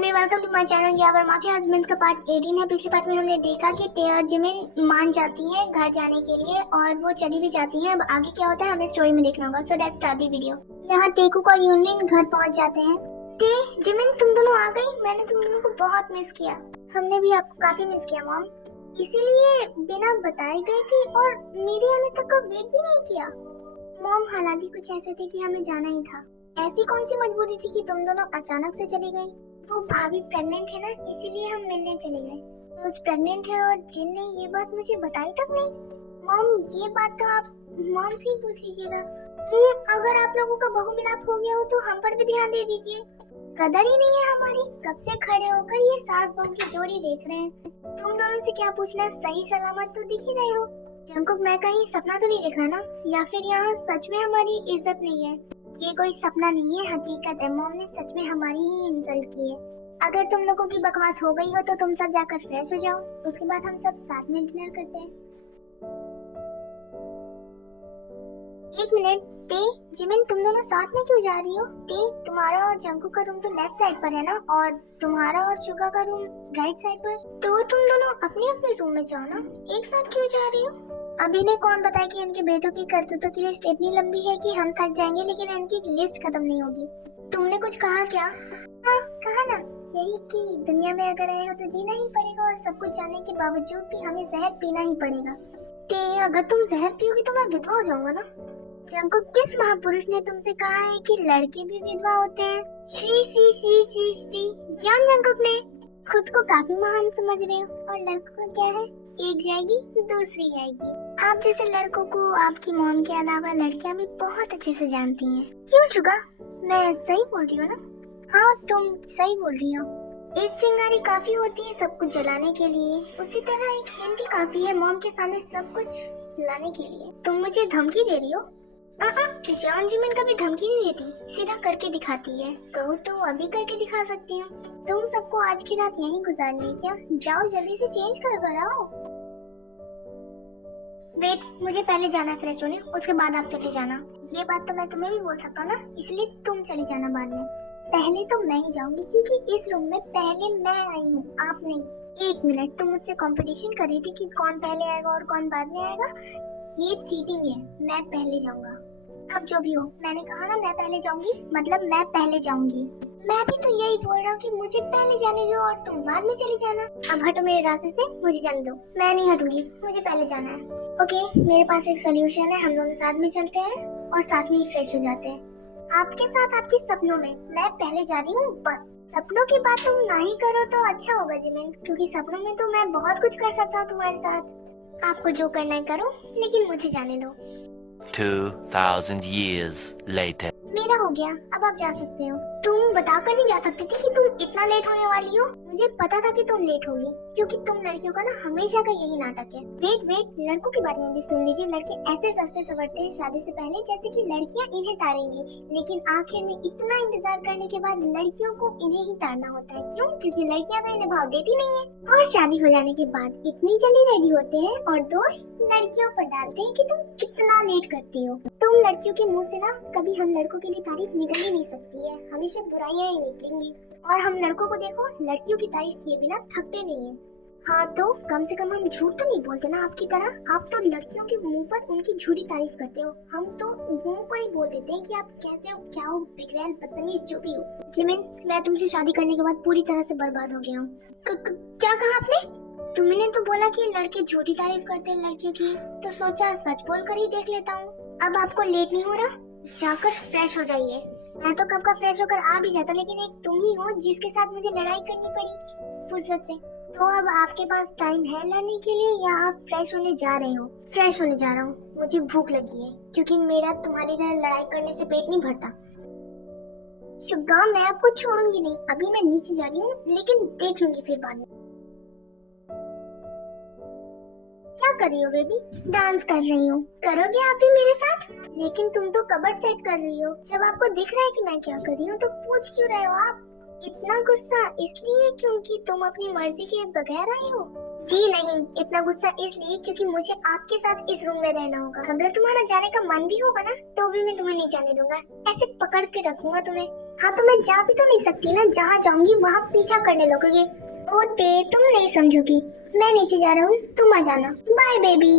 And welcome to my channel. यहाँ पर mafia husbands का पार्ट 18 है। पिछले पार्ट में हमने देखा कि टे और जिमिन मान जाती हैं घर जाने के लिए और वो चली भी जाती हैं। अब आगे क्या होता है हमें स्टोरी में देखना होगा। So let's start the video. यहाँ टेकू और यूनिन घर पहुंच जाते हैं। टे, जिमिन तुम दोनों आ गई। मैंने तुम दोनों को बहुत मिस किया। हमने भी आपको काफी मिस किया मॉम, इसीलिए बिना बताए गई थी और मेरे आने तक का वेट भी नहीं किया। मॉम, हालात ही कुछ ऐसे थे कि हमें जाना ही था। ऐसी कौन सी मजबूरी थी कि तुम दोनों अचानक से चली गई? वो भाभी प्रेग्नेंट है ना, इसीलिए हम मिलने चले गए। उस प्रेग्नेंट है और जिन ने ये बात मुझे बताई तक नहीं। मॉम, ये बात तो आप मॉम से ही पूछ लीजिएगा। अगर आप लोगों का बहु मिलाप हो गया हो तो हम पर भी ध्यान दे दीजिए। कदर ही नहीं है हमारी। कब से खड़े होकर ये सास बहू की जोड़ी देख रहे हैं। तुम दोनों से क्या पूछना, सही सलामत तो दिख ही रहे हो। जंकुक, मैं कहीं सपना तो नहीं देख रहा ना, या फिर यहाँ सच में हमारी इज्जत नहीं है? ये कोई सपना नहीं है, हकीकत है। मॉम ने सच में हमारी ही इंसल्ट की है। अगर तुम लोगों की बकवास हो गई हो तो तुम सब जाकर फ्रेश हो जाओ, उसके बाद हम सब साथ में डिनर करते हैं। एक मिनट, टे, जिमिन तुम दोनों साथ में क्यों जा रही हो? टे, तुम्हारा और जंकुक का रूम तो लेफ्ट साइड पर है ना, और तुम्हारा और शुगा का रूम राइट साइड पर। तो तुम दोनों अपने अपने रूम में जाओ ना, एक साथ क्यों जा रही हो? अभी ने कौन बताया कि इनके बेटों की करतूतों की लिस्ट इतनी लंबी है कि हम थक जाएंगे, लेकिन इनकी लिस्ट खत्म नहीं होगी। तुमने कुछ कहा क्या? हाँ, कहा ना, यही कि दुनिया में अगर आए हो तो जीना ही पड़ेगा और सब कुछ जानने के बावजूद भी हमें जहर पीना ही पड़ेगा। ते, अगर तुम जहर पियोगी तो मैं विधवा हो जाऊंगा ना। जंकुक, किस महापुरुष ने तुमसे कहा है कि लड़के भी विधवा होते हैं? श्री श्री श्री श्री श्री ज्ञान जंकुक ने। खुद को काफी महान समझ रहे हो, और लड़कों का क्या है, एक जाएगी दूसरी आएगी। आप जैसे लड़कों को आपकी मॉम के अलावा लड़कियां भी बहुत अच्छे से जानती हैं। क्यों शुगा, मैं सही बोल रही हूँ ना? हाँ, तुम सही बोल रही हो। एक चिंगारी काफी होती है सब कुछ जलाने के लिए, उसी तरह एक हिंट ही काफी है मॉम के सामने सब कुछ लाने के लिए। तुम मुझे धमकी दे रही हो? जॉन जिमिन कभी धमकी नहीं देती, सीधा करके दिखाती है। कहूँ तो अभी करके दिखा सकती हूँ। तुम सबको आज की रात यहीं गुजारनी है क्या? जाओ जल्दी से चेंज कर आओ। वेट, मुझे पहले जाना है फ्रेश होने, उसके बाद आप चले जाना। ये बात तो मैं तुम्हें भी बोल सकता हूँ ना, इसलिए तुम चली जाना बाद में। पहले तो मैं ही जाऊंगी क्योंकि इस रूम में पहले मैं आई हूँ, आप नहीं। एक मिनट, तुम मुझसे कंपटीशन कर रही थी कि कौन पहले आएगा और कौन बाद में आएगा। ये चीटिंग है, मैं पहले जाऊंगा। अब जो भी हो, मैंने कहा ना मैं पहले जाऊंगी, मतलब मैं पहले जाऊंगी। मैं भी तो यही बोल रहा हूँ कि मुझे पहले जाने दो और तुम बाद में चली जाना। अब हटो मेरे रास्ते से, मुझे जाने दो। मैं नहीं हटूंगी, मुझे पहले जाना है। ओके, मेरे पास एक सोल्यूशन है। हम दोनों साथ में चलते हैं और साथ में ही फ्रेश हो जाते हैं। आपके साथ आपके सपनों में। मैं पहले जा रही हूँ बस। सपनों की बात तुम नहीं करो तो अच्छा होगा जिमिन, क्योंकि सपनों में तो मैं बहुत कुछ कर सकता हूँ तुम्हारे साथ। आपको जो करना है करो, लेकिन मुझे जाने दो। 2000 years later. मेरा हो गया, अब आप जा सकते हो। तुम बताकर नहीं जा सकती थी कि तुम इतना लेट होने वाली हो? मुझे पता था कि तुम लेट होगी, क्योंकि तुम लड़कियों का ना हमेशा का यही नाटक है। वेट, लड़कों के बारे में भी सुन लीजिए। लड़के ऐसे सस्ते सवरते हैं शादी से पहले जैसे कि लड़कियां इन्हें तारेंगी, लेकिन आखिर में इतना इंतजार करने के बाद लड़कियों को इन्हें ही तारना होता है। क्यों? क्योंकि लड़कियां तो इन्हें भाव देती नहीं है, और शादी हो जाने के बाद इतनी जल्दी रेडी होते हैं और दोष लड़कियों पर डालते हैं कि तुम कितना लेट करती हो। तुम लड़कियों के मुँह से ना कभी हम लड़कों के लिए तारीफ निकल ही नहीं सकती है, हमेशा बुराइयां ही निकलेंगी। और हम लड़कों को देखो, लड़कियों की तारीफ किए बिना थकते नहीं है। हाँ, तो कम से कम हम झूठ तो नहीं बोलते ना आपकी तरह। आप तो लड़कियों के मुंह पर उनकी झूठी तारीफ करते हो, हम तो मुंह पर ही बोल देते हैं कि आप कैसे हो, क्या हो, बिगड़ैल, बदतमीज, जो भी हो। जिमिन, मैं तुमसे शादी करने के बाद पूरी तरह से बर्बाद हो गया हूँ। क्या कहा आपने? तुमने तो बोला कि लड़के झूठी तारीफ करते हैं लड़कियों की, तो सोचा सच बोल कर ही देख लेता हूँ। अब आपको लेट नहीं हो रहा? जाकर फ्रेश हो जाइए। मैं तो कब का फ्रेश होकर आ भी जाता, लेकिन एक तुम ही हो जिसके साथ मुझे लड़ाई करनी पड़ी फुर्सत से। तो अब आपके पास टाइम है लड़ने के लिए, या आप फ्रेश होने जा रहे हो? फ्रेश होने जा रहा हूँ, मुझे भूख लगी है, क्योंकि मेरा तुम्हारी तरह लड़ाई करने से पेट नहीं भरता। शुगा, मैं आपको छोड़ूंगी नहीं। अभी मैं नीचे जा रही हूँ, लेकिन देख लूंगी फिर बाद में। क्या कर रही हो बेबी? डांस कर रही हूँ। करोगे आप भी मेरे साथ? लेकिन तुम तो कबर्ड सेट कर रही हो। जब आपको दिख रहा है कि मैं क्या कर रही हूँ तो पूछ क्यों रहे हो आप? इतना गुस्सा इसलिए क्योंकि तुम अपनी मर्जी के बगैर आई हो? जी नहीं, इतना गुस्सा इसलिए क्योंकि मुझे आपके साथ इस रूम में रहना होगा। अगर तुम्हारा जाने का मन भी होगा ना, तो भी मैं तुम्हें नहीं जाने दूंगा। ऐसे पकड़ के रखूंगा तुम्हें। हाँ तो मैं जा भी तो नहीं सकती ना, जहाँ जाऊंगी वहाँ पीछा करने लगोगे। ओ टे, तुम नहीं समझोगी। मैं नीचे जा रहा हूँ, तुम आ जाना। Bye baby.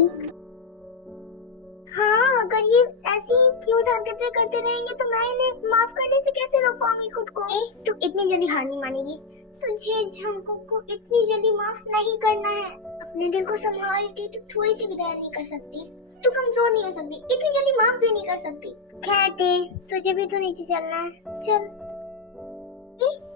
हाँ, अगर ये ऐसी क्यूट हरकतें करते रहेंगे तो मैं इन्हें माफ करने से कैसे रोक पाऊंगी खुद को। तू इतनी जल्दी हार नहीं मानेगी। तुझे जंगकुक को इतनी जल्दी माफ नहीं करना है। अपने दिल को संभाल के तू थोड़ी सी भी दया नहीं कर सकती। तू कमजोर नहीं हो सकती, इतनी जल्दी माफ भी नहीं कर सकती। खैर टे, तुझे भी तो नीचे चलना है। चल।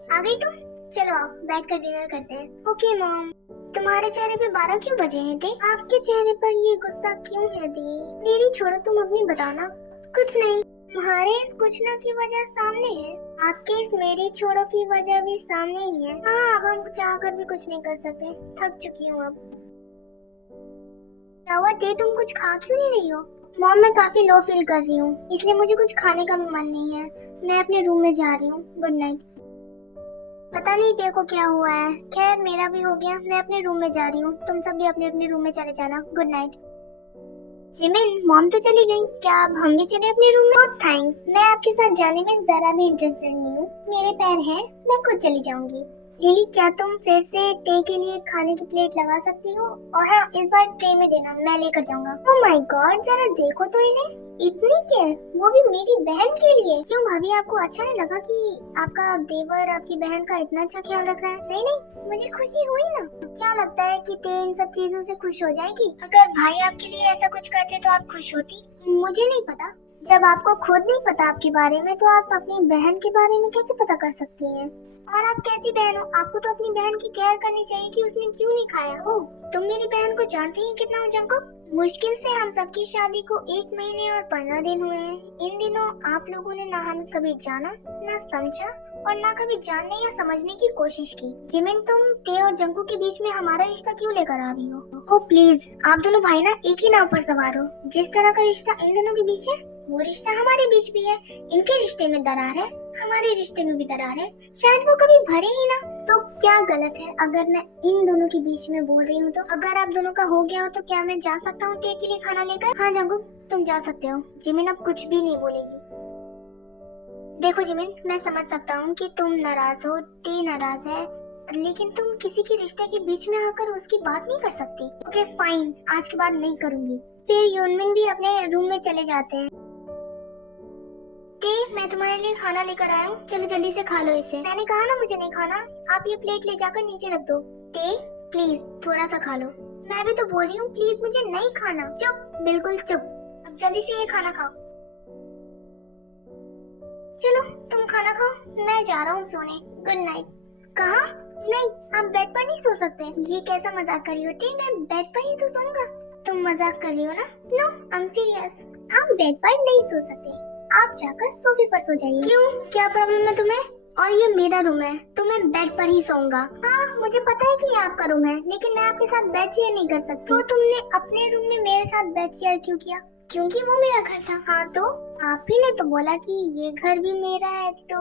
आ गई तुम? चलो आओ, बैठकर डिनर करते हैं। Okay mom. तुम्हारे चेहरे पे 12 क्यों बजे हैं टे? आपके चेहरे पर ये गुस्सा क्यों है दी? मेरी छोड़ो, तुम अपनी बताना। कुछ नहीं, तुम्हारे इस कुछ ना की वजह सामने है, आपके इस मेरी छोड़ो की वजह भी सामने ही है। हाँ, अब हम चाह कर भी कुछ नहीं कर सकते, थक चुकी हूँ अब। क्या हुआ टे, तुम कुछ खा क्यों नहीं रही हो? मॉम, मैं काफी लो फील कर रही हूँ, इसलिए मुझे कुछ खाने का भी मन नहीं है। मैं अपने रूम में जा रही हूँ। Good night. पता नहीं टे को क्या हुआ है। खैर मेरा भी हो गया, मैं अपने रूम में जा रही हूँ। तुम सब भी अपने अपने रूम में चले जाना। Good night. जिमिन, मॉम तो चली गई, क्या अब हम भी चले अपने रूम में? थैंक्स, मैं आपके साथ जाने में जरा भी इंटरेस्टेड नहीं हूँ। मेरे पैर हैं, मैं खुद चली जाऊंगी। लिली, क्या तुम फिर से टे के लिए खाने की प्लेट लगा सकती हो? और हाँ, इस बार ट्रे में देना, मैं लेकर जाऊंगा। ओह माय गॉड, जरा देखो तो इन्हें, इतनी केयर, वो भी मेरी बहन के लिए। क्यों भाभी, आपको अच्छा नहीं लगा कि आपका देवर आपकी बहन का इतना अच्छा ख्याल रख रहा है? नहीं नहीं, मुझे खुशी हुई ना। क्या लगता है कि टे इन सब चीजों से खुश हो जाएगी? अगर भाई आपके लिए ऐसा कुछ करते तो आप खुश होती? मुझे नहीं पता। जब आपको खुद नहीं पता आपके बारे में, तो आप अपनी बहन के बारे में कैसे पता कर सकती हैं? और आप कैसी बहन हो? आपको तो अपनी बहन की केयर करनी चाहिए कि उसने क्यों नहीं खाया। हो, तुम मेरी बहन को जानती हैं कितना हूँ जंकुक? मुश्किल से हम सबकी शादी को 1 महीने और 15 दिन हुए हैं। इन दिनों आप लोगों ने ना हमें कभी जाना, ना समझा, और ना कभी जानने या समझने की कोशिश की। जिमिन, तुम टे और जंकुक के बीच में हमारा रिश्ता क्यों लेकर आ रही हो? ओ प्लीज, आप दोनों भाई ना एक ही नाव पर सवार हो। जिस तरह का रिश्ता इन दोनों के बीच है, वो रिश्ता हमारे बीच भी है। इनके रिश्ते में दरार है, हमारे रिश्ते में भी दरार है। शायद वो कभी भरे ही ना। तो क्या गलत है अगर मैं इन दोनों के बीच में बोल रही हूँ? तो अगर आप दोनों का हो गया हो तो क्या मैं जा सकता हूँ टे के लिए खाना लेकर? हाँ जंकुक, तुम जा सकते हो। जिमिन अब कुछ भी नहीं बोलेगी। देखो जिमिन, मैं समझ सकता हूँ कि तुम नाराज हो, टे नाराज है, लेकिन तुम किसी के रिश्ते के बीच में आकर उसकी बात नहीं कर सकती। ओके फाइन, आज के बाद नहीं करूँगी। फिर यूनमिन भी अपने रूम में चले जाते हैं। टे, मैं तुम्हारे लिए खाना लेकर आया हूँ, चलो जल्दी से खा लो इसे। मैंने कहा ना मुझे नहीं खाना। आप ये प्लेट ले जाकर नीचे रख दो। टे प्लीज थोड़ा सा खा लो। मैं भी तो बोल रही हूँ, प्लीज मुझे नहीं खाना। चुप, बिल्कुल चुप। अब जल्दी से ये खाना खाओ। चलो तुम खाना खाओ, मैं जा रहा हूँ सोने। Good night. कहा? नहीं, आप बेड पर नहीं सो सकते। ये कैसा मजाक कर रही हो टे? मैं बेड पर ही तो सोऊंगा। तुम मजाक कर रही हो ना? No, I am serious. आप बेड पर नहीं सो सकते, आप जाकर सोफे पर सो जाइए। क्यों, क्या प्रॉब्लम है तुम्हें? और ये मेरा रूम है, तो मैं बेड पर ही सोऊंगा। हाँ मुझे पता है कि ये आपका रूम है, लेकिन मैं आपके साथ बेड शेयर नहीं कर सकती। तो तुमने अपने रूम में मेरे साथ बेड शेयर क्यों किया? क्योंकि वो मेरा घर था। हाँ तो आप ही ने तो बोला कि ये घर भी मेरा है, तो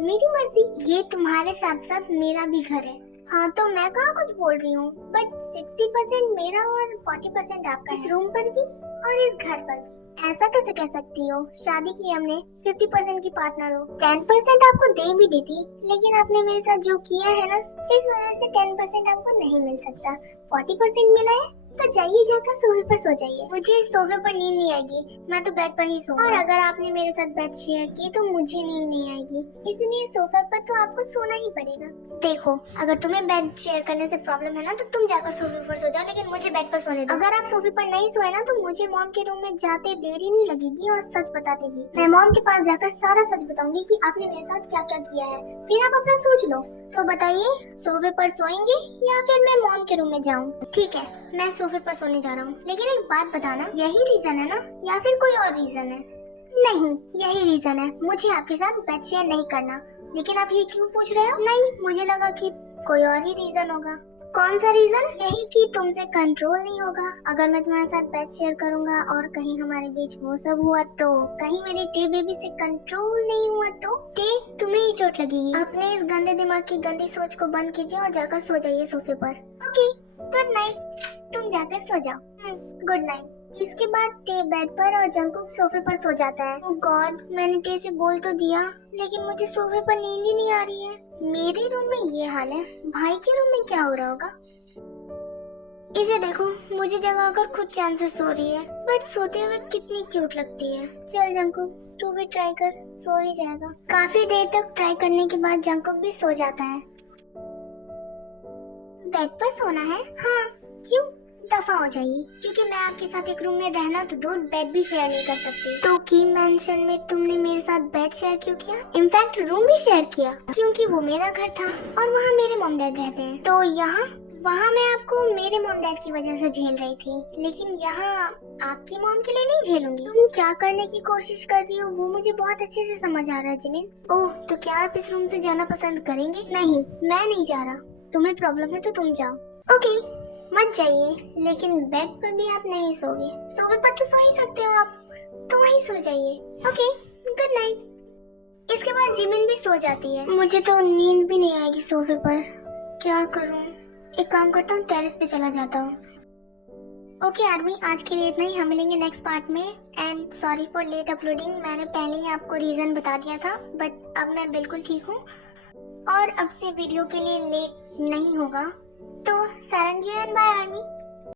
मेरी मर्जी। ये तुम्हारे साथ साथ मेरा भी घर है। हाँ तो मैं कहाँ कुछ बोल रही हूँ, बट 60% मेरा और 40% आपका। इस रूम पर भी और इस घर पर भी। ऐसा कैसे कह सकती हो? शादी की हमने, 50% की पार्टनर हो। 10% आपको दे भी देती, लेकिन आपने मेरे साथ जो किया है ना, इस वजह से 10% आपको नहीं मिल सकता। 40% मिला है तो जाइए, जाकर सोफे पर सो जाइए। मुझे सोफे पर नींद नहीं आएगी, मैं तो बेड पर ही सोऊंगा। और अगर आपने मेरे साथ बेड शेयर की तो मुझे नींद नहीं आएगी, इसलिए सोफे पर तो आपको सोना ही पड़ेगा। देखो, अगर तुम्हें बेड शेयर करने से प्रॉब्लम है ना, तो तुम जाकर सोफे पर सो जाओ, लेकिन मुझे बेड पर सोने दो। अगर आप सोफे पर नहीं सोए ना, तो मुझे मॉम के रूम में जाते देरी नहीं लगेगी और सच बताते भी। मैं मॉम के पास जाकर सारा सच बताऊंगी कि आपने मेरे साथ क्या क्या किया है। फिर आप अपना सोच लो। तो बताइए, सोफे पर सोएंगे या फिर मैं मॉम के रूम में जाऊँ? ठीक है, मैं सोफे पर सोने जा रहा हूँ, लेकिन एक बात बताना, यही रीजन है ना या फिर कोई और रीजन है? नहीं, यही रीजन है, मुझे आपके साथ बेड शेयर नहीं करना। लेकिन आप ये क्यों पूछ रहे हो? नहीं, मुझे लगा कि कोई और ही रीजन होगा। कौन सा रीजन? यही कि तुमसे कंट्रोल नहीं होगा। अगर मैं तुम्हारे साथ बेड शेयर करूंगा और कहीं हमारे बीच वो सब हुआ तो, कहीं मेरी टे बेबी से कंट्रोल नहीं हुआ तो टे तुम्हें ही चोट लगेगी। अपने इस गंदे दिमाग की गंदी सोच को बंद कीजिए और जाकर सो जाइए सोफे पर। Okay, good night. तुम जाकर सो जाओ। Good night. इसके बाद टे बेड पर और जंगकुक सोफे पर सो जाता है। ओह गॉड, मैंने टे से बोल तो दिया, लेकिन मुझे सोफे पर नींद ही नहीं आ रही है। मेरे रूम में ये हाल है, भाई के रूम में क्या हो रहा होगा? इसे देखो, मुझे जगाकर खुद चैन से सो रही है, बट सोते हुए कितनी क्यूट लगती है। चल जंगकुक, तू भी ट्राई कर, सो ही जाएगा। काफी देर तक ट्राई करने के बाद जंगकुक भी सो जाता है। बेड पर सोना है? हाँ, क्यों? दफा हो जाइए, क्योंकि मैं आपके साथ एक रूम में रहना तो दूर बेड भी शेयर नहीं कर सकती। तो की मेंशन में तुमने मेरे साथ बेड शेयर क्यों किया? इनफैक्ट रूम भी शेयर किया, क्योंकि वो मेरा घर था और वहाँ मेरे मॉम डैड रहते हैं। तो वहाँ मैं आपको मेरे मॉम डैड की वजह से झेल रही थी, लेकिन यहाँ आपकी मॉम के लिए नहीं झेलूंगी। तुम क्या करने की कोशिश कर रही हो वो मुझे बहुत अच्छे से समझ आ रहा है जिमिन। ओह, तो क्या आप इस रूम से जाना पसंद करेंगे? नहीं, मैं नहीं जा रहा। तुम्हें प्रॉब्लम है तो तुम जाओ। ओके, मत जाइए, लेकिन बेड पर भी आप नहीं सोगे। सोफे पर तो सो ही सकते हो आप, तो वहीं सो जाइए। Okay, good night. इसके बाद जिमिन भी सो जाती है। मुझे तो नींद भी नहीं आएगी सोफे पर, क्या करूं? एक काम करता हूँ, टेरेस पे चला जाता हूँ। ओके आर्मी, आज के लिए इतना ही। हम मिलेंगे नेक्स्ट पार्ट में। And sorry for late uploading, मैंने पहले ही आपको रीजन बता दिया था, बट अब मैं बिल्कुल ठीक हूँ और अब से वीडियो के लिए लेट नहीं होगा। तो सारंगी एंड बाय आर्मी।